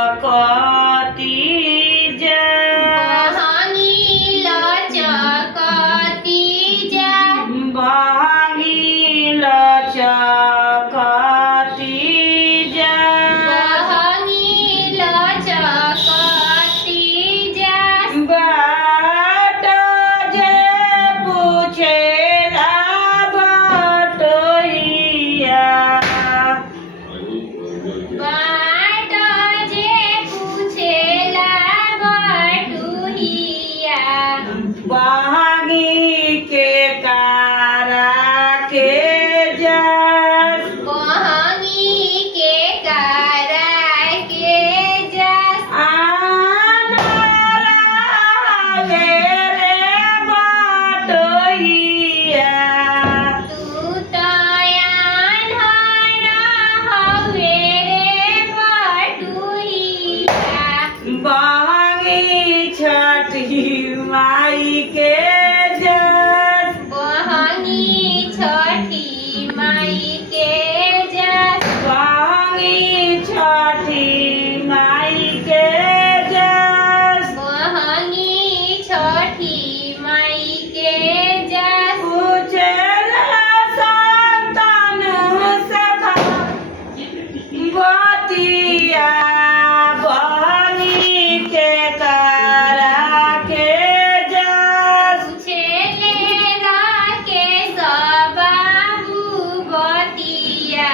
लचकती जा बहंगी लचकती जा बहंगी लचकती जा बहंगी लचकती जा बाट जे पूछेला बटोहिया बाट जे पूछेला बटुहिया बहंगी के कारा के जस बहंगी के कारा के जस आनारा रे बटोहिया तू तयान हवे रे बटुहिया बहंगी छठी माई के जस बहंगी छठी माई के जस बहंगी छठी माई के जस बहंगी छठी माई के जस पूछेला संतान सखा बतिया बहंगी के कारा के जस पूछेले राकेश बाबू बतिया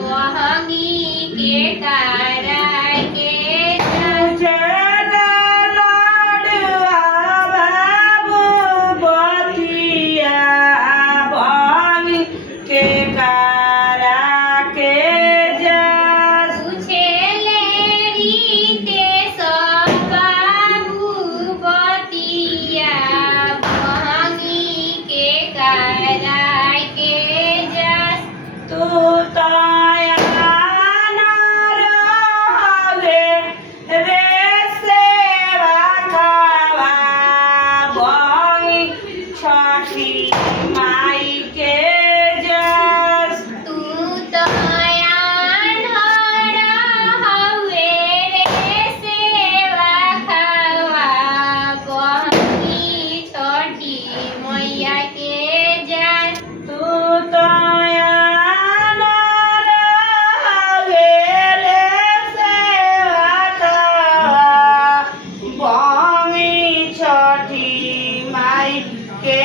बहंगी के कारा के जस पूछेला लाडवा बाबू बतिया बहंगी के कारा के जस पूछेले रीतेश बाबू बतिया बहंगी के कारा के जस तू तयाना रहवे रे सेवा खावा बहंगी छठी माई के जस तू तयान हवे रे सेवा खावा बहंगी छठी मैया के जस तू तयाना रहवे रे सेवा खावा बहंगी छठी माई के